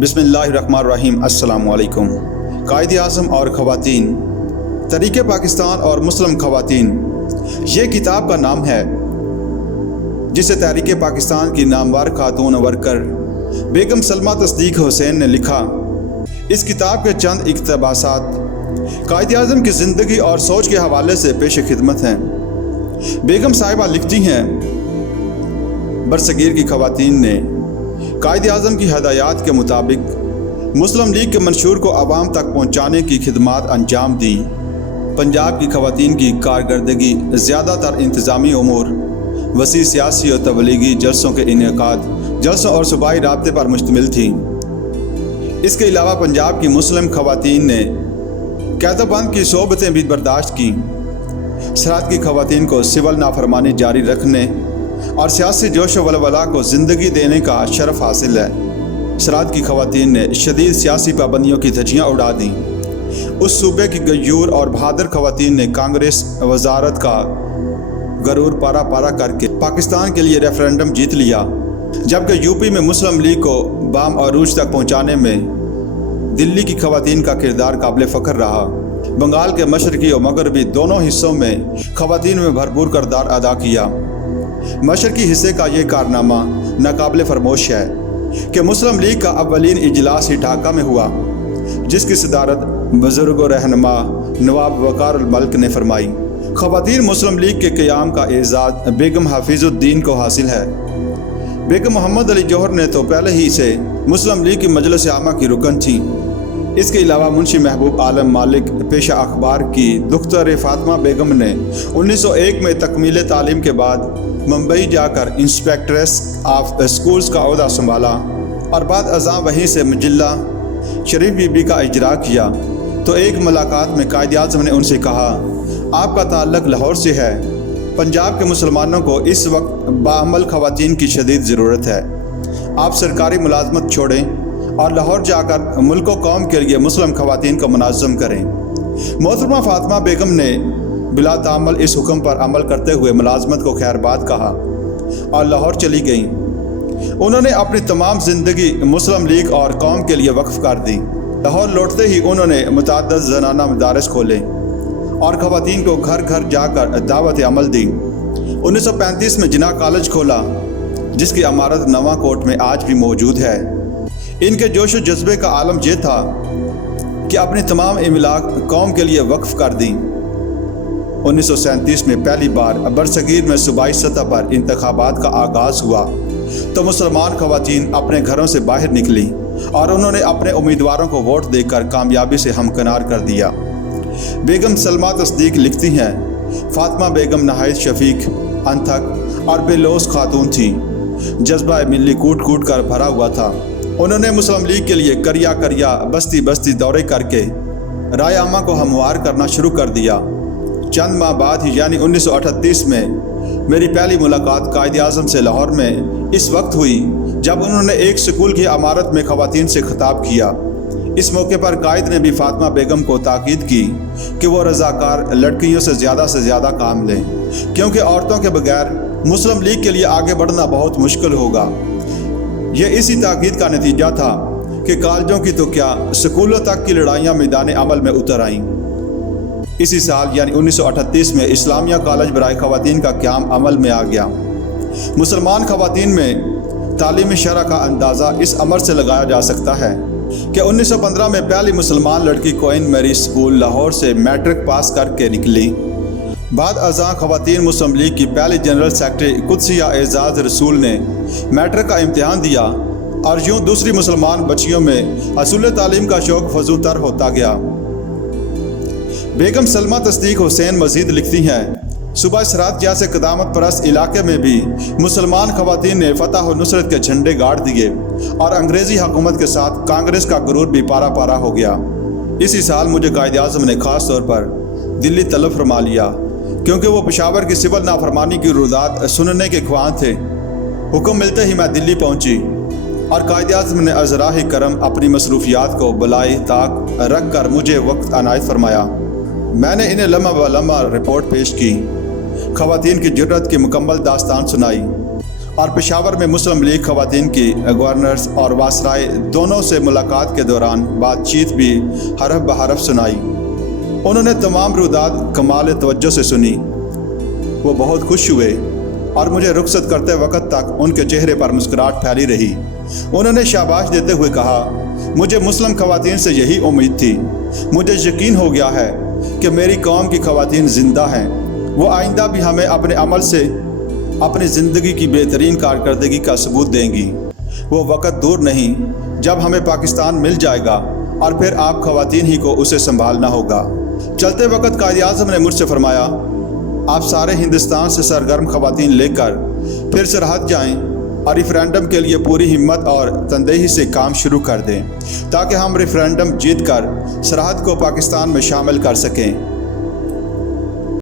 بسم اللہ الرحمن الرحیم۔ السلام علیکم۔ قائد اعظم اور خواتین، تحریک پاکستان اور مسلم خواتین، یہ کتاب کا نام ہے جسے تحریک پاکستان کی نامور خاتون ورکر بیگم سلمہ تصدیق حسین نے لکھا۔ اس کتاب کے چند اقتباسات قائد اعظم کی زندگی اور سوچ کے حوالے سے پیش خدمت ہیں۔ بیگم صاحبہ لکھتی ہیں، برصغیر کی خواتین نے قائد اعظم کی ہدایات کے مطابق مسلم لیگ کے منشور کو عوام تک پہنچانے کی خدمات انجام دی۔ پنجاب کی خواتین کی کارکردگی زیادہ تر انتظامی امور، وسیع سیاسی اور تبلیغی جلسوں کے انعقاد اور صوبائی رابطے پر مشتمل تھی۔ اس کے علاوہ پنجاب کی مسلم خواتین نے قید و بند کی صحبتیں بھی برداشت کیں۔ سرحد کی خواتین کو سول نافرمانی جاری رکھنے اور سیاسی جوش و ولولہ کو زندگی دینے کا شرف حاصل ہے۔ سرحد کی خواتین نے شدید سیاسی پابندیوں کی دھجیاں اڑا دیں۔ اس صوبے کی غیور اور بہادر خواتین نے کانگریس وزارت کا غرور پارا پارا کر کے پاکستان کے لیے ریفرنڈم جیت لیا، جبکہ یو پی میں مسلم لیگ کو بام عروج تک پہنچانے میں دلی کی خواتین کا کردار قابل فخر رہا۔ بنگال کے مشرقی اور مغربی دونوں حصوں میں خواتین میں بھرپور کردار ادا کیا۔ مشرقی حصے کا یہ کارنامہ ناقابل فراموش ہے کہ مسلم لیگ کا اولین اجلاس ہی ڈھاکہ میں ہوا، جس کی صدارت بزرگ و رہنما نواب وقار الملک نے فرمائی۔ خواتین مسلم لیگ کے قیام کا اعزاز بیگم حفیظ الدین کو حاصل ہے۔ بیگم محمد علی جوہر نے تو پہلے ہی سے مسلم لیگ کی مجلس عامہ کی رکن تھیں۔ اس کے علاوہ منشی محبوب عالم مالک پیشہ اخبار کی دختر فاطمہ بیگم نے 1901 میں تکمیل تعلیم کے بعد ممبئی جا کر انسپیکٹریس آف اسکولز کا عہدہ سنبھالا اور بعد ازاں وہیں سے مجلہ شریف بی بی کا اجرا کیا۔ تو ایک ملاقات میں قائد اعظم نے ان سے کہا، آپ کا تعلق لاہور سے ہے، پنجاب کے مسلمانوں کو اس وقت باعمل خواتین کی شدید ضرورت ہے، آپ سرکاری ملازمت چھوڑیں اور لاہور جا کر ملک و قوم کے لیے مسلم خواتین کو منظم کریں۔ محترمہ فاطمہ بیگم نے بلا تعمل اس حکم پر عمل کرتے ہوئے ملازمت کو خیر بات کہا اور لاہور چلی گئیں۔ انہوں نے اپنی تمام زندگی مسلم لیگ اور قوم کے لیے وقف کر دی۔ لاہور لوٹتے ہی انہوں نے متعدد زنانہ مدارس کھولے اور خواتین کو گھر گھر جا کر دعوت عمل دی۔ 1935 میں جناح کالج کھولا، جس کی عمارت نواں کوٹ میں آج بھی موجود ہے۔ ان کے جوش و جذبے کا عالم یہ تھا کہ اپنی تمام املاک قوم کے لیے وقف کر دیں۔ 1937 میں پہلی بار برصغیر میں صوبائی سطح پر انتخابات کا آغاز ہوا تو مسلمان خواتین اپنے گھروں سے باہر نکلی اور انہوں نے اپنے امیدواروں کو ووٹ دے کر کامیابی سے ہمکنار کر دیا۔ بیگم سلمہ تصدیق لکھتی ہیں، فاطمہ بیگم نہایت شفیق، انتھک اور بے لوث خاتون تھی۔ جذبہ ملی کوٹ کوٹ کر بھرا ہوا تھا۔ انہوں نے مسلم لیگ کے لیے کریا کریا بستی بستی دورے کر کے رائے عامہ کو ہموار کرنا شروع کر دیا۔ چند ماہ بعد ہی یعنی 1938 میں میری پہلی ملاقات قائد اعظم سے لاہور میں اس وقت ہوئی جب انہوں نے ایک سکول کی عمارت میں خواتین سے خطاب کیا۔ اس موقع پر قائد نے بھی فاطمہ بیگم کو تاکید کی کہ وہ رضاکار لڑکیوں سے زیادہ کام لیں، کیونکہ عورتوں کے بغیر مسلم لیگ کے لیے آگے بڑھنا بہت مشکل ہوگا۔ یہ اسی تاکید کا نتیجہ تھا کہ کالجوں کی تو کیا سکولوں تک کی لڑائیاں میدان عمل میں اتر آئیں۔ اسی سال یعنی 1938 میں اسلامیہ کالج برائے خواتین کا قیام عمل میں آ گیا۔ مسلمان خواتین میں تعلیمی شرح کا اندازہ اس امر سے لگایا جا سکتا ہے کہ 1915 میں پہلی مسلمان لڑکی کوئن میری اسکول لاہور سے میٹرک پاس کر کے نکلی۔ بعد ازاں خواتین مسلم لیگ کی پہلی جنرل سیکرٹری قدسیہ اعزاز رسول نے میٹرک کا امتحان دیا اور یوں دوسری مسلمان بچیوں میں حصول تعلیم کا شوق فزوں تر ہوتا گیا۔ بیگم سلمہ تصدیق حسین مزید لکھتی ہیں، صوبہ سرحد جیسے قدامت پرست علاقے میں بھی مسلمان خواتین نے فتح و نصرت کے جھنڈے گاڑ دیے اور انگریزی حکومت کے ساتھ کانگریس کا غرور بھی پارا پارا ہو گیا۔ اسی سال مجھے قائد اعظم نے خاص طور پر دلی طلب فرما لیا، کیونکہ وہ پشاور کی سول نافرمانی کی رودات سننے کے خواہاں تھے۔ حکم ملتے ہی میں دلی پہنچی اور قائد اعظم نے از راہ کرم اپنی مصروفیات کو بلائے طاق رکھ کر مجھے وقت عنایت فرمایا۔ میں نے انہیں لمحہ بہ لمحہ رپورٹ پیش کی، خواتین کی جرأت کی مکمل داستان سنائی اور پشاور میں مسلم لیگ خواتین کی گورنرز اور واسرائے دونوں سے ملاقات کے دوران بات چیت بھی حرف بحرف سنائی۔ انہوں نے تمام روداد کمال توجہ سے سنی۔ وہ بہت خوش ہوئے اور مجھے رخصت کرتے وقت تک ان کے چہرے پر مسکراہٹ پھیلی رہی۔ انہوں نے شاباش دیتے ہوئے کہا، مجھے مسلم خواتین سے یہی امید تھی۔ مجھے یقین ہو گیا ہے کہ میری قوم کی خواتین زندہ ہیں۔ وہ آئندہ بھی ہمیں اپنے عمل سے اپنی زندگی کی بہترین کارکردگی کا ثبوت دیں گی۔ وہ وقت دور نہیں جب ہمیں پاکستان مل جائے گا اور پھر آپ خواتین ہی کو اسے سنبھالنا ہوگا۔ چلتے وقت قائد اعظم نے مجھ سے فرمایا، آپ سارے ہندوستان سے سرگرم خواتین لے کر پھر سرحد جائیں اور ریفرینڈم کے لیے پوری ہمت اور تندہی سے کام شروع کر دیں تاکہ ہم ریفرینڈم جیت کر سرحد کو پاکستان میں شامل کر سکیں۔